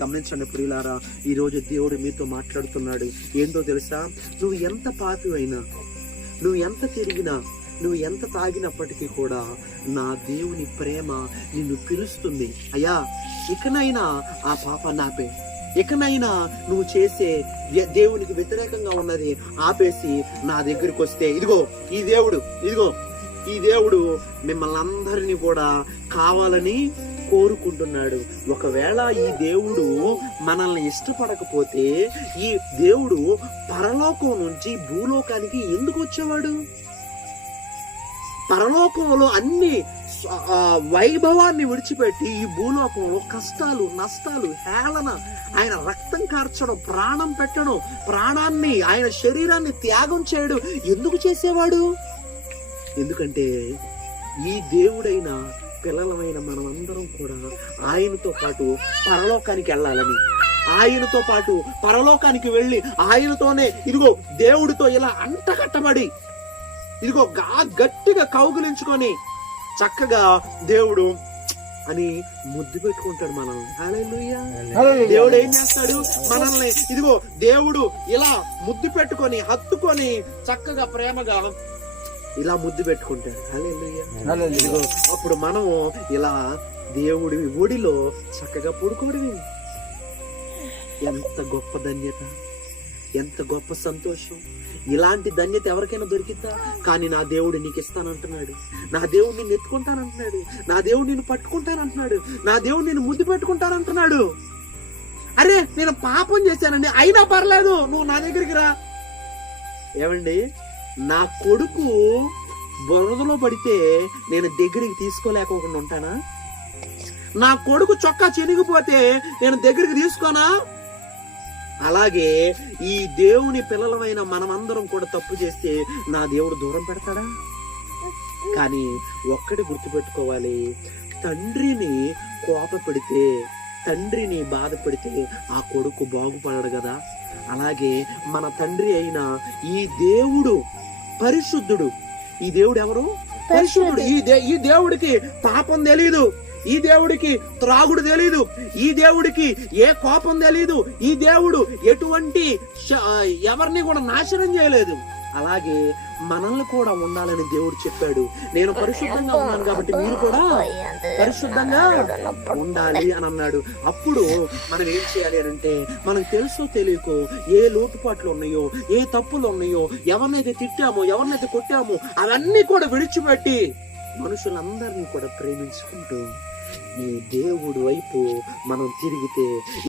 గమనించండి ప్రియులారా, ఈ రోజు దేవుడు మీతో మాట్లాడుతున్నాడు. ఏందో తెలుసా? నువ్వు ఎంత పాపివైనా, నువ్వు ఎంత తిరిగినా, నువ్వు ఎంత తాగినప్పటికీ కూడా నా దేవుని ప్రేమ నిన్ను పిలుస్తుంది. అయ్యా, ఇకనైనా ఆ పాపాన్ని ఆపే, ఇకనైనా నువ్వు చేసే దేవునికి వ్యతిరేకంగా ఉన్నది ఆపేసి నా దగ్గరికి వస్తే ఇదిగో ఈ దేవుడు మిమ్మల్ని అందరినీ కూడా కావాలని కోరుకుంటున్నాడు. ఒకవేళ ఈ దేవుడు మనల్ని ఇష్టపడకపోతే ఈ దేవుడు పరలోకం నుంచి భూలోకానికి ఎందుకు వచ్చేవాడు? పరలోకంలో అన్ని వైభవాన్ని విడిచిపెట్టి ఈ భూలోకంలో కష్టాలు, నష్టాలు, హేళన, ఆయన రక్తం కార్చడం, ప్రాణం పెట్టడం, ప్రాణాన్ని, ఆయన శరీరాన్ని త్యాగం చేయడం ఎందుకు చేసేవాడు? ఎందుకంటే ఈ దేవుడైన పిల్లలమైన మనమందరం కూడా ఆయనతో పాటు పరలోకానికి వెళ్ళాలని, ఆయనతో పాటు పరలోకానికి వెళ్ళి ఆయనతోనే ఇదిగో దేవుడితో ఇలా అంటకట్టబడి ఇదిగో గట్టిగా కౌగిలించుకొని చక్కగా దేవుడు అని ముద్దు పెట్టుకుంటాడు మనల్ని. హల్లెలూయా. దేవుడు ఏం చేస్తాడు? మనల్ని ఇదిగో దేవుడు ఇలా ముద్దు పెట్టుకొని హత్తుకొని చక్కగా ప్రేమగా ఇలా ముద్దు పెట్టుకుంటాడు. హల్లెలూయా. ఇదిగో అప్పుడు మనము ఇలా దేవుడి ఒడిలో చక్కగా పడుకోవడమే. ఎంత గొప్ప ధన్యత, ఎంత గొప్ప సంతోషం. ఇలాంటి ధన్యత ఎవరికైనా దొరికిద్దా? కానీ నా దేవుడు నీకు ఇస్తానంటున్నాడు, నా దేవుడు నిన్ను ఎత్తుకుంటానంటున్నాడు, నా దేవుడు నిన్ను పట్టుకుంటానంటున్నాడు, నా దేవుడు నిన్ను ముద్దు పెట్టుకుంటానంటున్నాడు. అరే, నేను పాపం చేశానండి, అయినా పర్లేదు, నువ్వు నా దగ్గరికి రా. ఏమండి, నా కొడుకు బురదలో పడితే నేను దగ్గరికి తీసుకోలేకోకుండా ఉంటానా? నా కొడుకు చొక్కా చినిగిపోతే నేను దగ్గరికి తీసుకోనా? అలాగే ఈ దేవుని పిల్లలమైన మనమందరం కూడా తప్పు చేస్తే నా దేవుడు దూరం పెడతాడా? కానీ ఒక్కటి గుర్తుపెట్టుకోవాలి, తండ్రిని కోప పెడితే, తండ్రిని బాధ పెడితే ఆ కొడుకు బాగుపడడు కదా. అలాగే మన తండ్రి అయిన ఈ దేవుడు పరిశుద్ధుడు. ఈ దేవుడు ఎవరు? పరిశుద్ధుడు. ఈ దేవుడికి పాపం తెలీదు, ఈ దేవుడికి త్రాగుడు తెలీదు, ఈ దేవుడికి ఏ కోపం తెలీదు, ఈ దేవుడు ఎటువంటి ఎవరిని కూడా నాశనం చేయలేదు. అలాగే మనల్ని కూడా ఉండాలని దేవుడు చెప్పాడు. నేను పరిశుద్ధంగా ఉన్నాను కాబట్టి మీరు కూడా పరిశుద్ధంగా ఉండాలి అని అన్నాడు. అప్పుడు మనం ఏం చేయాలి అంటే, మనకు తెలుసో తెలియకో ఏ లోటుపాట్లు ఉన్నాయో, ఏ తప్పులు ఉన్నాయో, ఎవరినైతే తిట్టామో, ఎవరినైతే కొట్టామో అవన్నీ కూడా విడిచిపెట్టి మనుషులందరినీ కూడా ప్రేమించుకుంటూ ఈ దేవుడి వైపు మనం తిరిగితే